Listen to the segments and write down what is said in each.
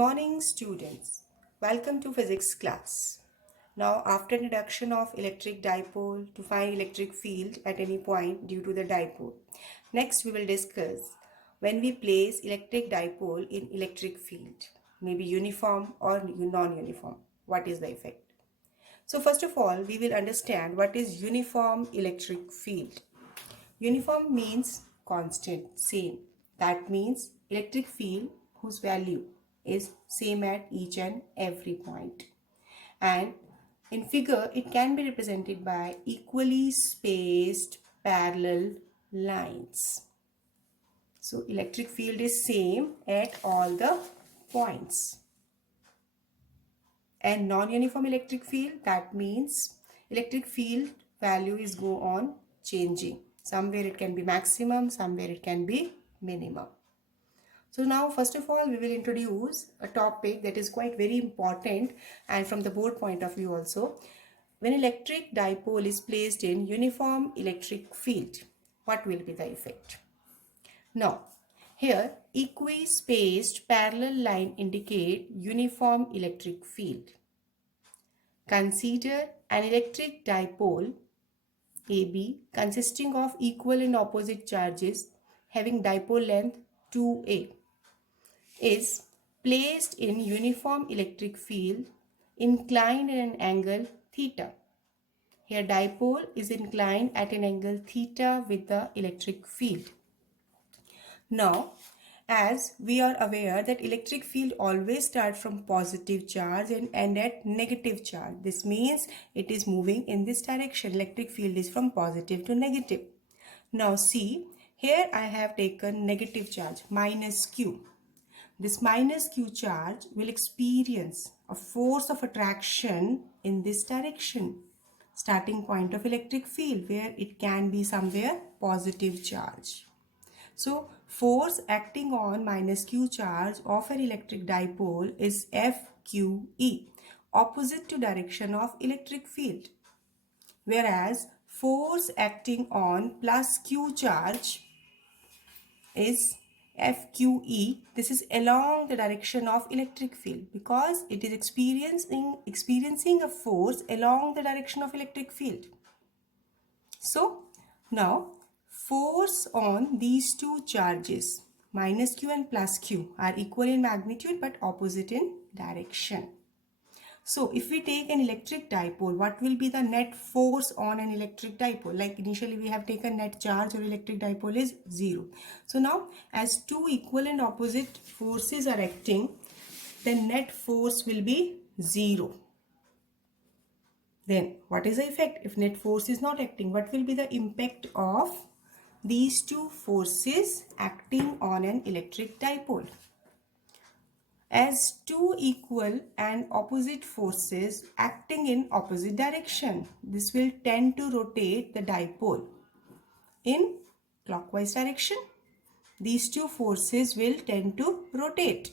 Morning students, welcome to physics class. Now after introduction of electric dipole to find electric field at any point due to the dipole. Next we will discuss when we place electric dipole in electric field, maybe uniform or non-uniform, what is the effect. So first of all we will understand what is uniform electric field. Uniform means constant, same. That means electric field whose value is same at each and every point. And in figure, it can be represented by equally spaced parallel lines. So electric field is same at all the points. And non-uniform electric field, that means electric field value is go on changing. Somewhere it can be maximum, somewhere it can be minimum. So now first of all we will introduce a topic that is quite very important and from the board point of view also. When electric dipole is placed in uniform electric field, what will be the effect? Now here equi-spaced parallel line indicate uniform electric field. Consider an electric dipole AB consisting of equal and opposite charges having dipole length 2a is placed in uniform electric field inclined at an angle theta. Here dipole is inclined at an angle theta with the electric field. Now, as we are aware that electric field always start from positive charge and end at negative charge. This means it is moving in this direction. Electric field is from positive to negative. Now see, here I have taken negative charge, minus q. This minus q charge will experience a force of attraction in this direction. Starting point of electric field where it can be somewhere positive charge. So force acting on minus q charge of an electric dipole is FQE, opposite to direction of electric field. Whereas force acting on plus q charge is FQE. This is along the direction of electric field because it is experiencing a force along the direction of electric field. So now force on these two charges minus q and plus q are equal in magnitude but opposite in direction. So if we take an electric dipole, what will be the net force on an electric dipole? Like initially we have taken net charge or electric dipole is 0. So now as two equal and opposite forces are acting, the net force will be 0. Then what is the effect? If net force is not acting, what will be the impact of these two forces acting on an electric dipole? As two equal and opposite forces acting in opposite direction, this will tend to rotate the dipole in clockwise direction. These two forces will tend to rotate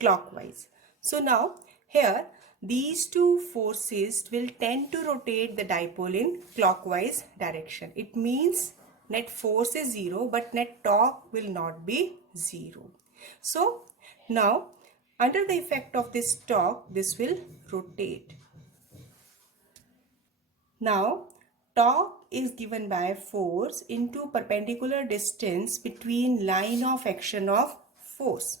clockwise. So now here these two forces will tend to rotate the dipole in clockwise direction. It means net force is 0 but net torque will not be 0. So now under the effect of this torque, this will rotate. Now torque is given by force into perpendicular distance between line of action of force.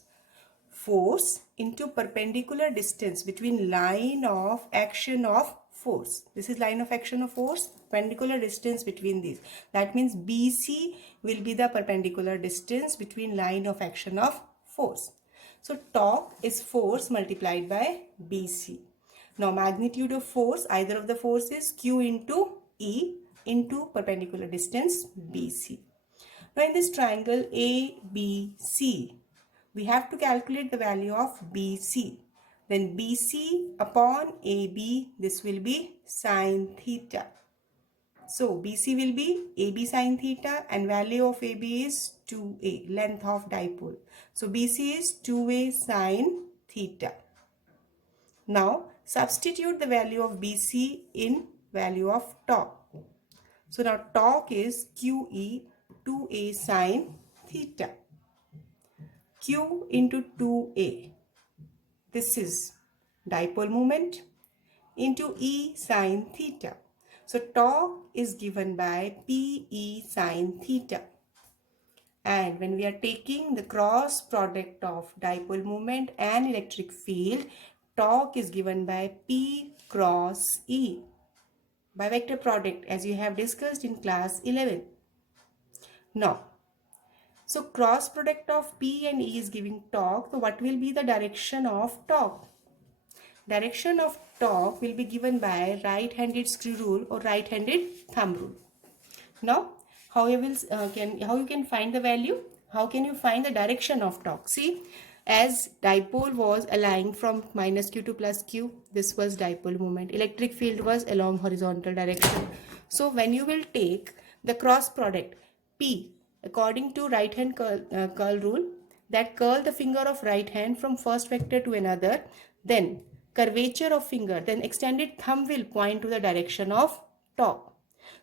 Force into perpendicular distance between line of action of force. This is line of action of force, perpendicular distance between these. That means BC will be the perpendicular distance between line of action of force. So torque is force multiplied by BC. Now magnitude of force, either of the forces Q into E into perpendicular distance BC. Now in this triangle ABC, we have to calculate the value of BC. Then BC upon AB, this will be sine theta. So BC will be AB sine theta and value of AB is 2A, length of dipole. So BC is 2A sine theta. Now substitute the value of BC in value of torque. So now torque is QE 2A sine theta. Q into 2A. this is dipole moment into E sine theta. So torque is given by PE sine theta. And when we are taking the cross product of dipole moment and electric field, torque is given by P cross E by vector product, as you have discussed in class 11. Now, so cross product of P and E is giving torque. So what will be the direction of torque? Direction of torque will be given by right-handed screw rule or right-handed thumb rule. Now, how you can find the value? How can you find the direction of torque? See, as dipole was aligning from minus q to plus q, this was dipole moment. Electric field was along horizontal direction. So when you will take the cross product P according to right hand curl rule, that curl the finger of right hand from first vector to another, then curvature of finger, then extended thumb will point to the direction of torque.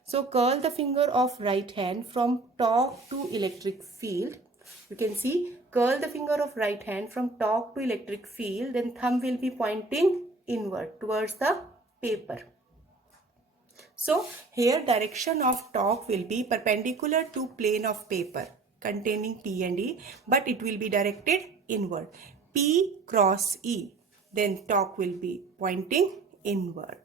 So curl the finger of right hand from torque to electric field. You can see, curl the finger of right hand from torque to electric field, then thumb will be pointing inward towards the paper. So here direction of torque will be perpendicular to plane of paper containing P and E, but it will be directed inward. P cross E, then torque will be pointing inward.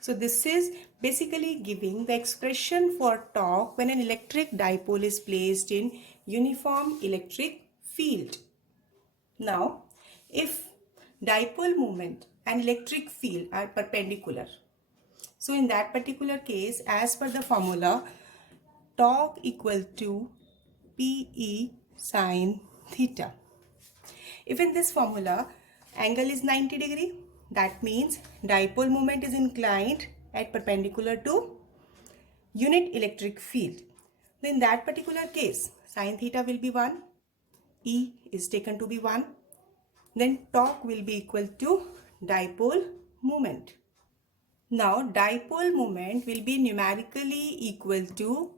So this is basically giving the expression for torque when an electric dipole is placed in uniform electric field. Now, if dipole moment and electric field are perpendicular, so in that particular case, as per the formula, torque equal to PE sine theta. If in this formula angle is 90 degree, that means dipole moment is inclined at perpendicular to unit electric field. Then in that particular case, sine theta will be 1, E is taken to be 1, then torque will be equal to dipole moment. Now dipole moment will be numerically equal to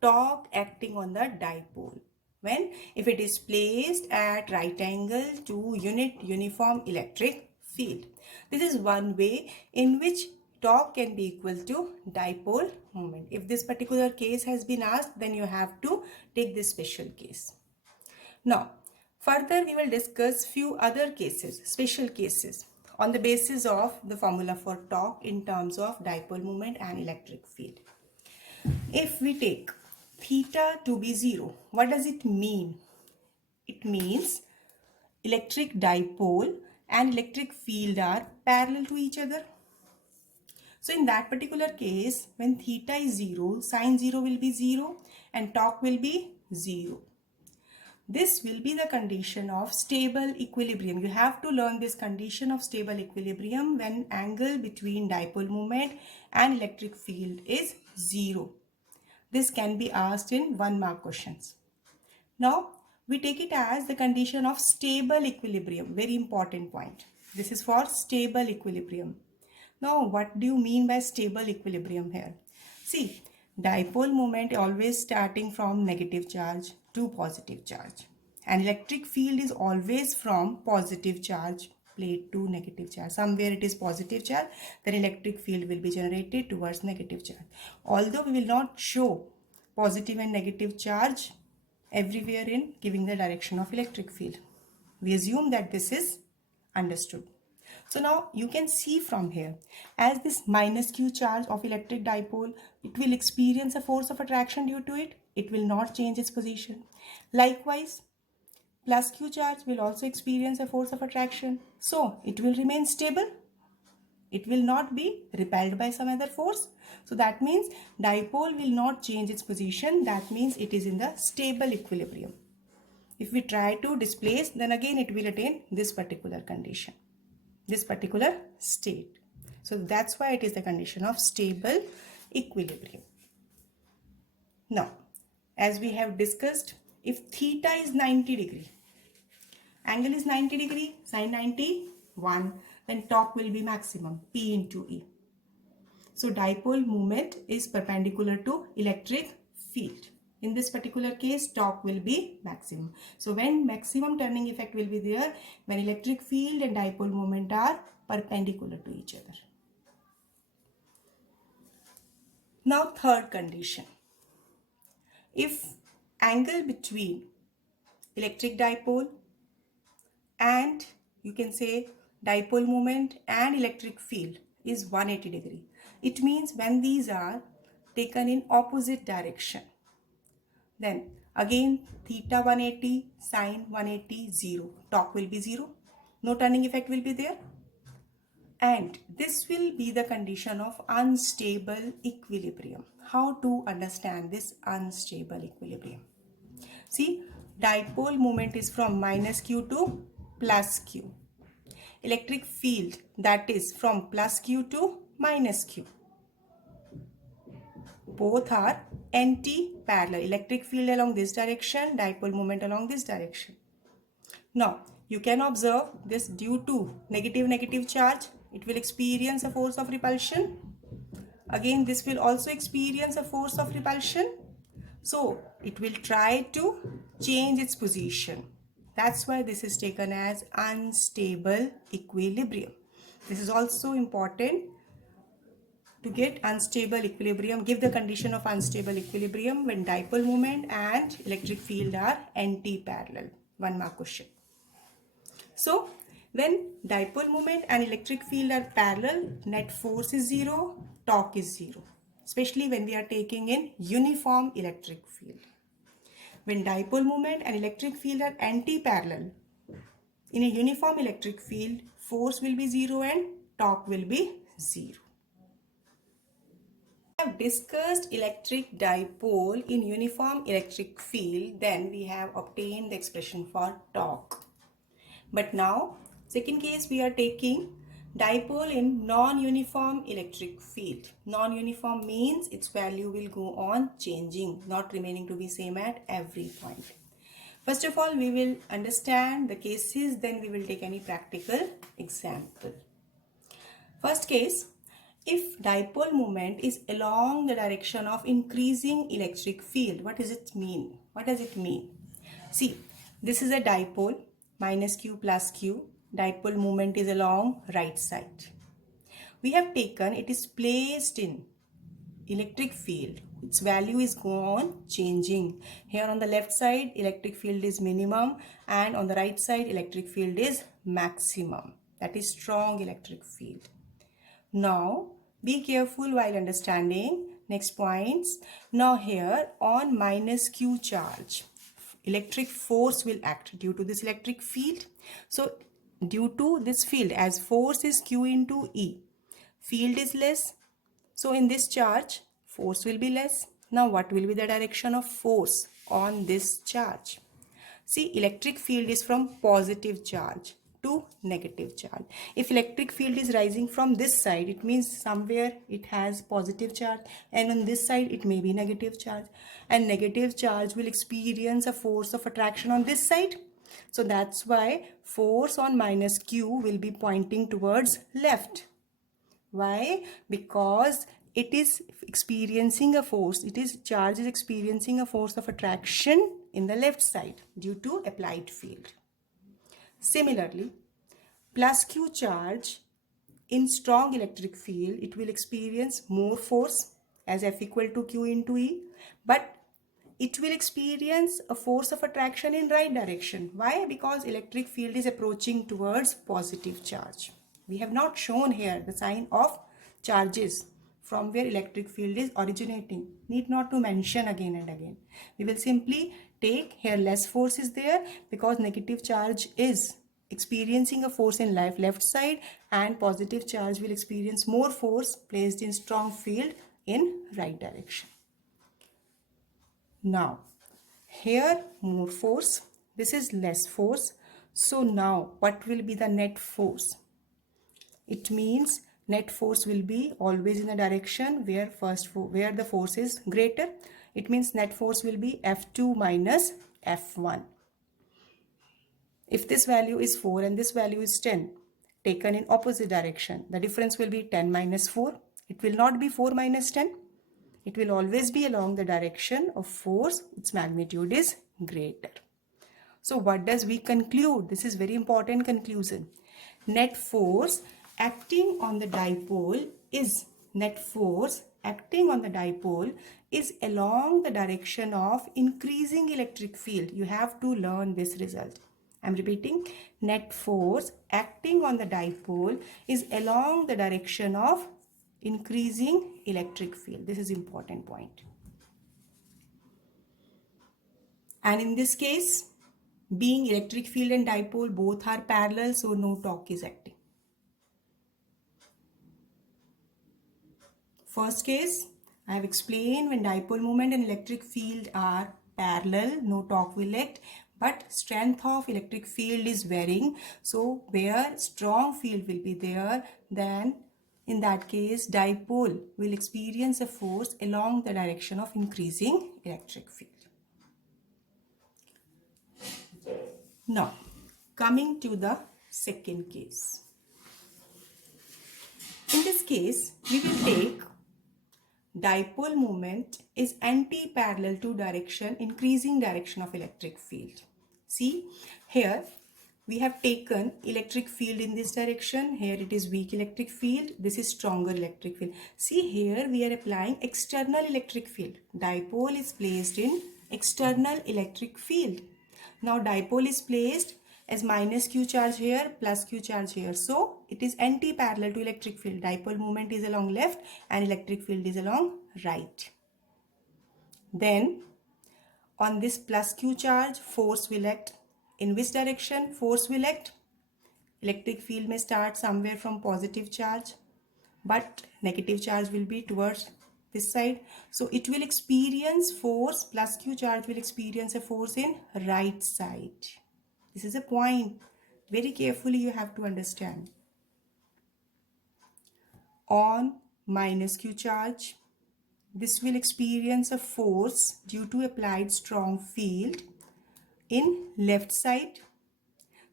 torque acting on the dipole when if it is placed at right angle to unit uniform electric field. This is one way in which torque can be equal to dipole moment. If this particular case has been asked, then you have to take this special case. Now, further we will discuss few other cases, special cases on the basis of the formula for torque in terms of dipole moment and electric field. If we take theta to be 0, what does it mean? It means electric dipole and electric field are parallel to each other. So in that particular case, when theta is 0, sine 0 will be 0 and torque will be 0. This will be the condition of stable equilibrium. You have to learn this condition of stable equilibrium when angle between dipole moment and electric field is 0. This can be asked in 1 mark questions. Now, we take it as the condition of stable equilibrium. Very important point. This is for stable equilibrium. Now, what do you mean by stable equilibrium here? See, dipole moment always starting from negative charge to positive charge. And electric field is always from positive charge plate to negative charge. Somewhere it is positive charge, then electric field will be generated towards negative charge. Although we will not show positive and negative charge everywhere in giving the direction of electric field. We assume that this is understood. So now you can see from here, as this minus q charge of electric dipole, it will experience a force of attraction due to it. It will not change its position. Likewise, plus q charge will also experience a force of attraction. So it will remain stable. It will not be repelled by some other force. So that means dipole will not change its position. That means it is in the stable equilibrium. If we try to displace, then again it will attain this particular condition, this particular state. So that's why it is the condition of stable equilibrium. Now, as we have discussed, if theta is 90 degree, angle is 90 degree, sine 90, 1, then torque will be maximum, P into E. So dipole moment is perpendicular to electric field. In this particular case, torque will be maximum. So when maximum turning effect will be there, when electric field and dipole moment are perpendicular to each other. Now third condition. If angle between electric dipole and you can say dipole moment and electric field is 180 degree. It means when these are taken in opposite direction, then again theta 180, sine 180, 0. Torque will be 0. No turning effect will be there. And this will be the condition of unstable equilibrium. How to understand this unstable equilibrium? See, dipole moment is from minus q to plus q. Electric field, that is from plus q to minus q. Both are anti-parallel. Electric field along this direction, dipole moment along this direction. Now, you can observe this due to negative charge, it will experience a force of repulsion. Again, this will also experience a force of repulsion. So, it will try to change its position. That's why this is taken as unstable equilibrium. This is also important to get unstable equilibrium. Give the condition of unstable equilibrium when dipole moment and electric field are anti-parallel. 1 mark question. So, when dipole moment and electric field are parallel, net force is 0, torque is 0. Especially when we are taking in uniform electric field. When dipole moment and electric field are anti-parallel, in a uniform electric field, force will be 0 and torque will be 0. We have discussed electric dipole in uniform electric field, then we have obtained the expression for torque. But now, second case we are taking dipole in non-uniform electric field. Non-uniform means its value will go on changing, not remaining to be same at every point. First of all, we will understand the cases, then we will take any practical example. First case, if dipole moment is along the direction of increasing electric field, what does it mean? What does it mean? See, this is a dipole, minus q plus q. Dipole moment is along right side. We have taken, it is placed in electric field. Its value is on changing. Here on the left side, electric field is minimum, and on the right side, electric field is maximum. That is strong electric field. Now, be careful while understanding. Next points. Now here on minus q charge, electric force will act due to this electric field. So, due to this field, as force is q into E, field is less. So, in this charge, force will be less. Now, what will be the direction of force on this charge? See, electric field is from positive charge to negative charge. If electric field is rising from this side, it means somewhere it has positive charge, and on this side it may be negative charge, and negative charge will experience a force of attraction on this side. So that's why force on minus q will be pointing towards left. Why? Because it is experiencing a force, charge is experiencing a force of attraction in the left side due to applied field. Similarly, plus q charge in strong electric field, it will experience more force as F equal to q into E, but it will experience a force of attraction in right direction. Why? Because electric field is approaching towards positive charge. We have not shown here the sign of charges from where electric field is originating. Need not to mention again and again. We will simply take here less force is there because negative charge is experiencing a force in left side, and positive charge will experience more force placed in strong field in right direction. Now, here more force, this is less force. So now what will be the net force? It means net force will be always in the direction where the force is greater. It means net force will be F2 minus F1. If this value is 4 and this value is 10, taken in opposite direction, the difference will be 10 minus 4. It will not be 4 minus 10. It will always be along the direction of force, its magnitude is greater. So what does we conclude? This is very important conclusion. Net force acting on the dipole is along the direction of increasing electric field. You have to learn this result. I'm repeating, net force acting on the dipole is along the direction of increasing electric field. This is important point. And in this case, being electric field and dipole both are parallel, so no torque is acting. First case, I have explained when dipole moment and electric field are parallel, no torque will act, but strength of electric field is varying. So where strong field will be there, then in that case dipole will experience a force along the direction of increasing electric field. Now, coming to the second case. In this case, we will take dipole moment is anti-parallel to increasing direction of electric field. See, here we have taken electric field in this direction. Here it is weak electric field. This is stronger electric field. See, here we are applying external electric field. Dipole is placed in external electric field. Now dipole is placed as minus q charge here, plus q charge here. So it is anti-parallel to electric field. Dipole moment is along left and electric field is along right. Then on this plus q charge, force will act. In which direction force will act? Electric field may start somewhere from positive charge, but negative charge will be towards this side. So it will experience force, plus q charge will experience a force in right side. This is a point. Very carefully you have to understand. On minus q charge, this will experience a force due to applied strong field in left side.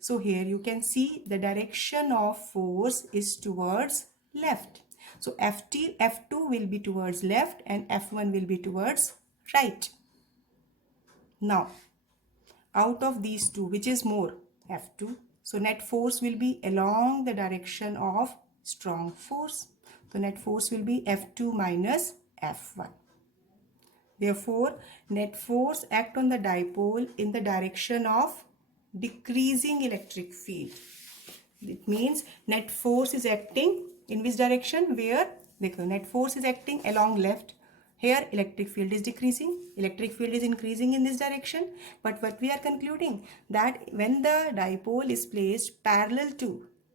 So here you can see the direction of force is towards left. So F2 will be towards left and F1 will be towards right. Now, out of these two, which is more? F2. So net force will be along the direction of strong force. So net force will be F2 minus F1. Therefore, net force act on the dipole in the direction of decreasing electric field. It means net force is acting in which direction? Where? Net force is acting along left. Here electric field is decreasing, electric field is increasing in this direction. But what we are concluding, that when the dipole is placed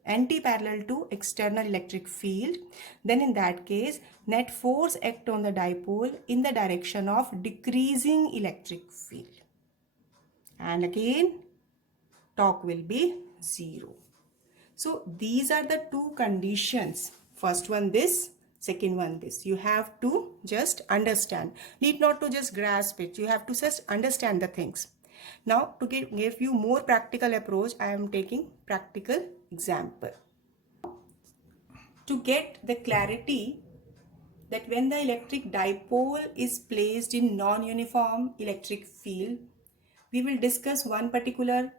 anti-parallel to external electric field, then in that case net force act on the dipole in the direction of decreasing electric field. And again torque will be 0. So these are the two conditions. First one this, second one this. You have to just understand. Need not to just grasp it. You have to just understand the things. Now to give you more practical approach, I am taking practical example. To get the clarity that when the electric dipole is placed in non-uniform electric field, we will discuss one particular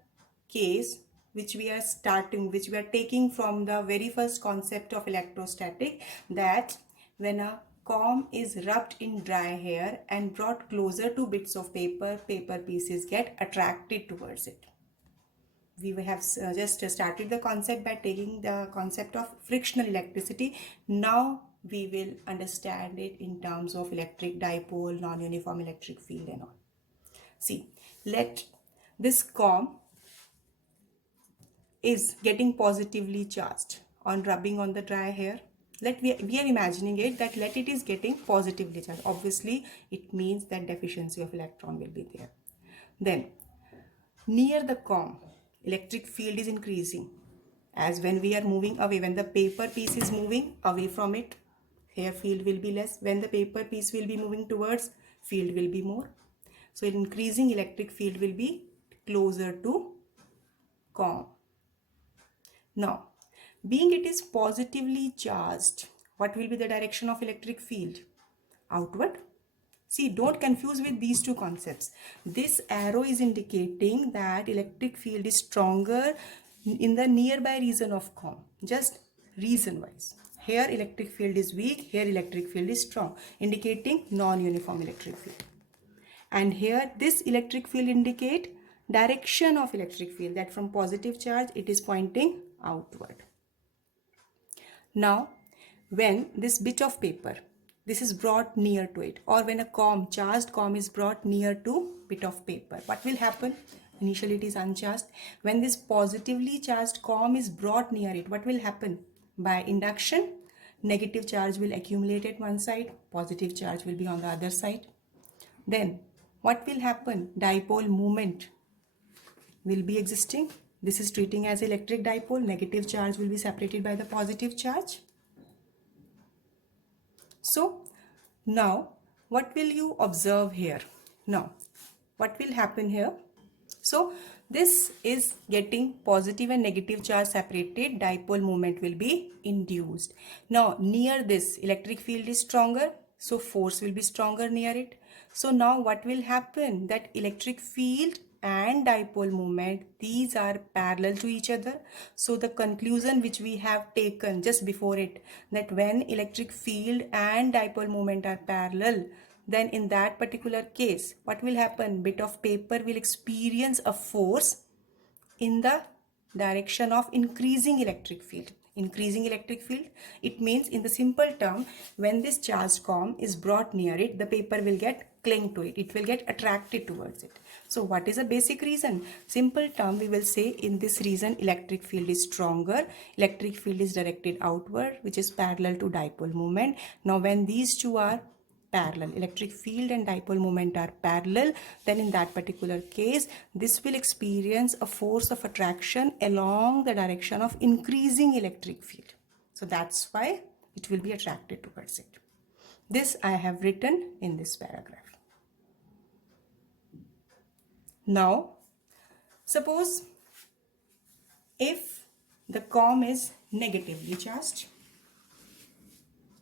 case which we are taking from the very first concept of electrostatic, that when a comb is rubbed in dry hair and brought closer to bits of paper pieces get attracted towards it. We have just started the concept by taking the concept of frictional electricity. Now we will understand it in terms of electric dipole, non-uniform electric field and all. See, let this comb is getting positively charged on rubbing on the dry hair. We are imagining it that let it is getting positively charged. Obviously, it means that deficiency of electron will be there. Then, near the comb, electric field is increasing. As when we are moving away, when the paper piece is moving away from it, here field will be less. When the paper piece will be moving towards, field will be more. So increasing electric field will be closer to comb. Now, being it is positively charged, what will be the direction of electric field? Outward. See, don't confuse with these two concepts. This arrow is indicating that electric field is stronger in the nearby region of COM, just region wise. Here electric field is weak, here electric field is strong, indicating non-uniform electric field. And here this electric field indicate direction of electric field, that from positive charge it is pointing outward. Now, when this bit of paper, this is brought near to it, or when a charged COM is brought near to bit of paper, what will happen? Initially it is uncharged. When this positively charged COM is brought near it, what will happen? By induction, negative charge will accumulate at one side, positive charge will be on the other side. Then what will happen? Dipole moment will be existing. This is treating as electric dipole. Negative charge will be separated by the positive charge. So now what will you observe here? Now what will happen here? So this is getting positive and negative charge separated, dipole moment will be induced. Now near this electric field is stronger, so force will be stronger near it. So now what will happen? That electric field and dipole moment, these are parallel to each other. So the conclusion which we have taken just before it, that when electric field and dipole moment are parallel, then in that particular case, what will happen? Bit of paper will experience a force in the direction of increasing electric field. Increasing electric field, it means in the simple term, when this charged COM is brought near it, the paper will get cling to it. It will get attracted towards it. So what is a basic reason? Simple term, we will say in this reason electric field is stronger. Electric field is directed outward, which is parallel to dipole moment. Now when these two are parallel, electric field and dipole moment are parallel, then in that particular case this will experience a force of attraction along the direction of increasing electric field. So that's why it will be attracted towards it. This I have written in this paragraph. Now suppose if the COM is negatively charged,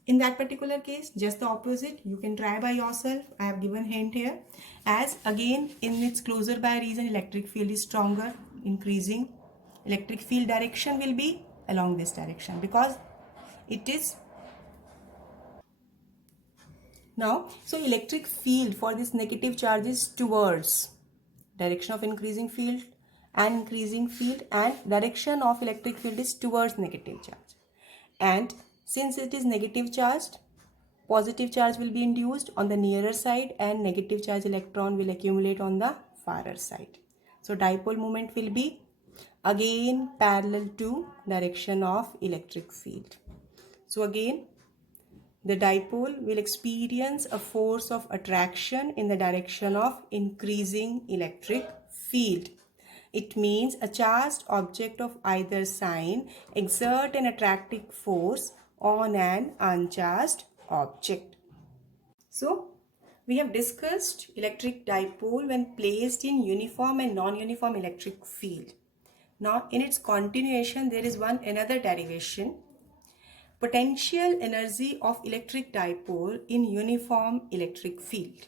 in that particular case, just the opposite. You can try by yourself. I have given hint here. As again in its closer by region, electric field is stronger, increasing. Electric field direction will be along this direction because it is now. So electric field for this negative charge is towards direction of increasing field, and direction of electric field is towards negative charge. And since it is negative charged, positive charge will be induced on the nearer side and negative charge electron will accumulate on the farer side. So dipole moment will be again parallel to direction of electric field. So again the dipole will experience a force of attraction in the direction of increasing electric field. It means a charged object of either sign exert an attractive force on an uncharged object. So we have discussed electric dipole when placed in uniform and non-uniform electric field. Now in its continuation there is another derivation. Potential energy of electric dipole in uniform electric field.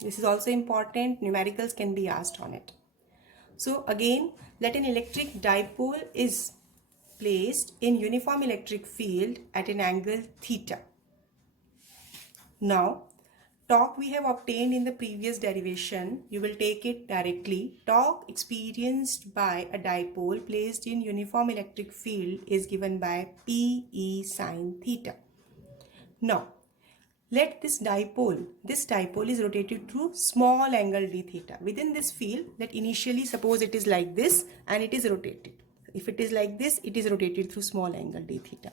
This is also important. Numericals can be asked on it. So again, let an electric dipole is placed in uniform electric field at an angle theta. Now, torque we have obtained in the previous derivation, you will take it directly. Torque experienced by a dipole placed in uniform electric field is given by Pe sine theta. Now, let this dipole is rotated through small angle d theta. Within this field, that initially suppose it is like this and it is rotated. If it is like this, it is rotated through small angle d theta.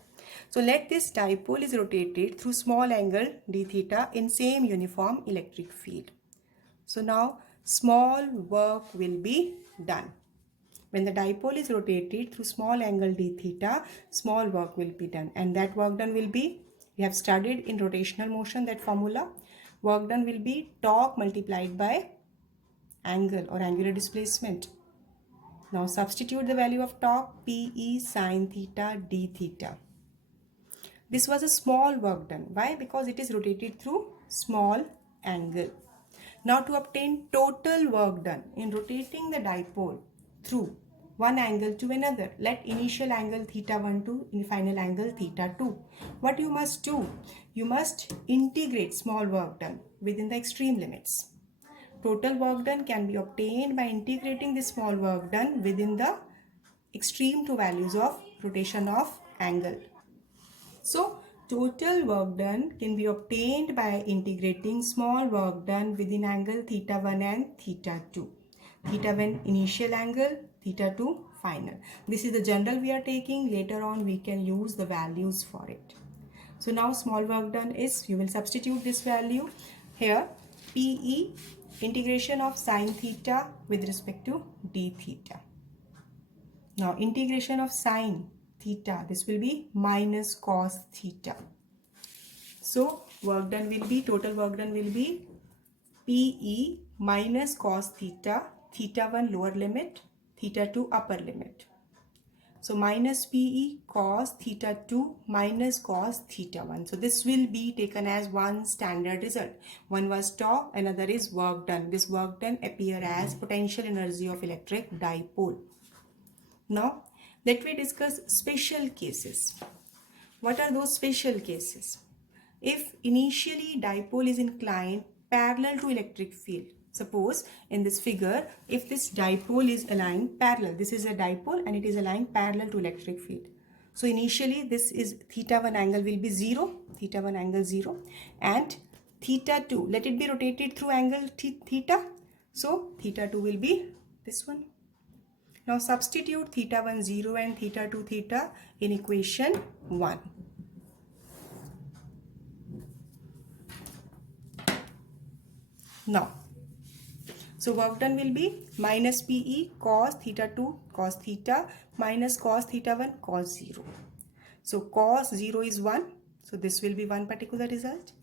So let this dipole is rotated through small angle d theta in same uniform electric field. So now small work will be done. When the dipole is rotated through small angle d theta, small work will be done, and that work done will be, we have studied in rotational motion that formula, work done will be torque multiplied by angle or angular displacement. Now substitute the value of torque, Pe sine theta d theta. This was a small work done. Why? Because it is rotated through small angle. Now to obtain total work done in rotating the dipole through one angle to another, let initial angle theta 1 to final angle theta 2. What you must do? You must integrate small work done within the extreme limits. Total work done can be obtained by integrating the small work done within the extreme two values of rotation of angle. So, total work done can be obtained by integrating small work done within angle theta 1 and theta 2. Theta 1 initial angle, theta 2 final. This is the general we are taking. Later on we can use the values for it. So now small work done is, you will substitute this value here, PE integration of sine theta with respect to d theta. Now integration of sine theta, this will be minus cos theta. So work done will be, total work done will be PE minus cos theta, theta 1 lower limit, theta 2 upper limit. So minus PE cos theta 2 minus cos theta 1. So this will be taken as one standard result. One was torque, another is work done. This work done appear as potential energy of electric dipole. Now let me discuss special cases. What are those special cases? If initially dipole is inclined parallel to electric field. Suppose in this figure, if this dipole is aligned parallel, this is a dipole and it is aligned parallel to electric field. So initially this is theta 1 angle will be 0, theta 1 angle 0, and theta 2, let it be rotated through angle theta. So theta 2 will be this one. Now substitute theta 1 0 and theta 2 theta in equation 1. Now, so work done will be minus PE cos theta 2 cos theta minus cos theta 1 cos 0. So cos 0 is 1. So this will be one particular result.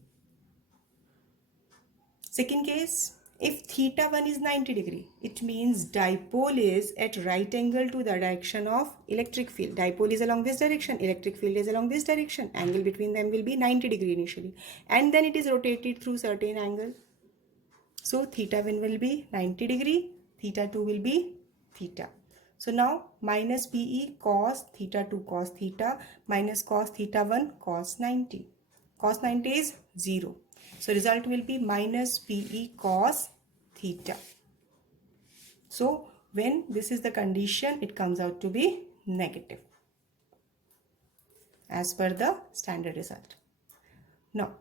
Second case, if theta 1 is 90 degree, it means dipole is at right angle to the direction of electric field. Dipole is along this direction, electric field is along this direction. Angle between them will be 90 degree initially. And then it is rotated through certain angle. So theta 1 will be 90 degree, theta 2 will be theta. So now minus PE cos theta 2 cos theta minus cos theta 1 cos 90. Cos 90 is 0. So result will be minus PE cos theta. So when this is the condition, it comes out to be negative as per the standard result. Now,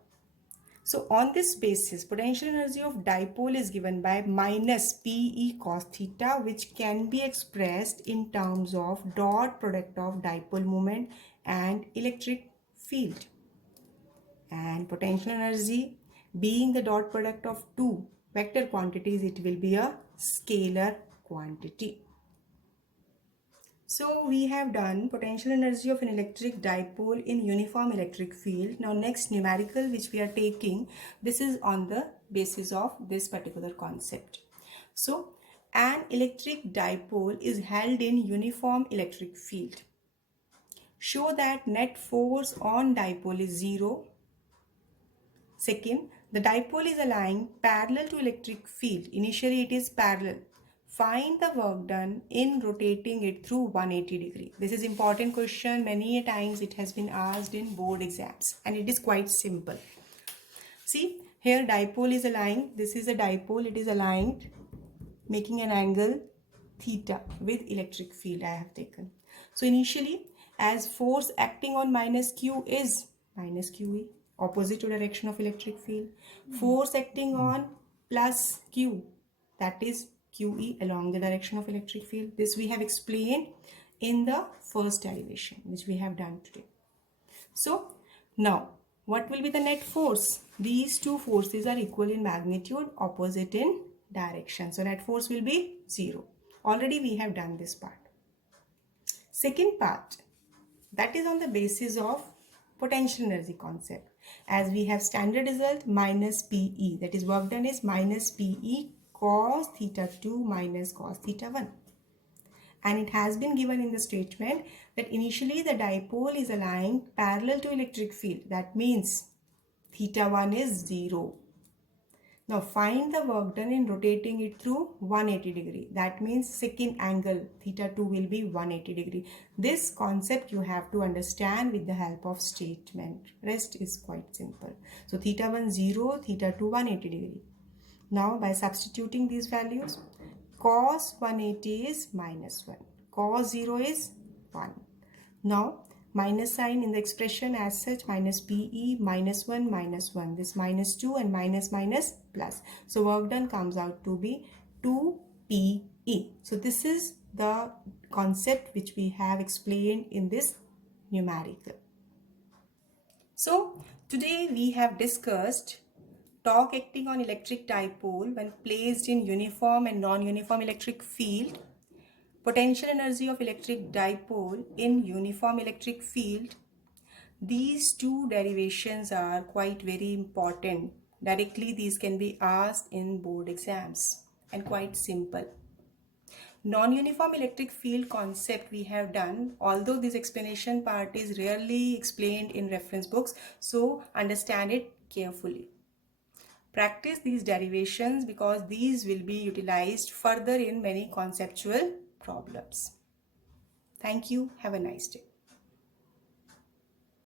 so on this basis, potential energy of dipole is given by minus PE cos theta, which can be expressed in terms of dot product of dipole moment and electric field. And potential energy being the dot product of two vector quantities, it will be a scalar quantity. So we have done potential energy of an electric dipole in uniform electric field. Now next numerical which we are taking, this is on the basis of this particular concept. So an electric dipole is held in uniform electric field. Show that net force on dipole is 0. Second, the dipole is aligned parallel to electric field. Initially it is parallel. Find the work done in rotating it through 180 degree. This is important question. Many times it has been asked in board exams and it is quite simple. See, here dipole is aligned. This is a dipole. It is aligned making an angle theta with electric field I have taken. So initially as force acting on minus Q is minus QE, opposite to direction of electric field. Force acting on plus Q, that is QE along the direction of electric field. This we have explained in the first derivation which we have done today. So now what will be the net force? These two forces are equal in magnitude, opposite in direction. So net force will be 0. Already we have done this part. Second part, that is on the basis of potential energy concept. As we have standard result minus PE, that is work done is minus PE cos theta 2 minus cos theta 1. And it has been given in the statement that initially the dipole is aligned parallel to electric field. That means theta 1 is 0. Now find the work done in rotating it through 180 degree. That means second angle theta 2 will be 180 degree. This concept you have to understand with the help of statement. Rest is quite simple. So theta 1 0, theta 2 180 degree. Now by substituting these values, cos 180 is -1. Cos 0 is 1. Now minus sign in the expression as such, minus PE, -1, -1. This -2 and minus minus plus. So work done comes out to be 2PE. So this is the concept which we have explained in this numerical. So today we have discussed torque acting on electric dipole when placed in uniform and non-uniform electric field, potential energy of electric dipole in uniform electric field. These two derivations are quite very important. Directly these can be asked in board exams and quite simple. Non-uniform electric field concept we have done, although this explanation part is rarely explained in reference books, so understand it carefully. Practice these derivations because these will be utilized further in many conceptual problems. Thank you. Have a nice day.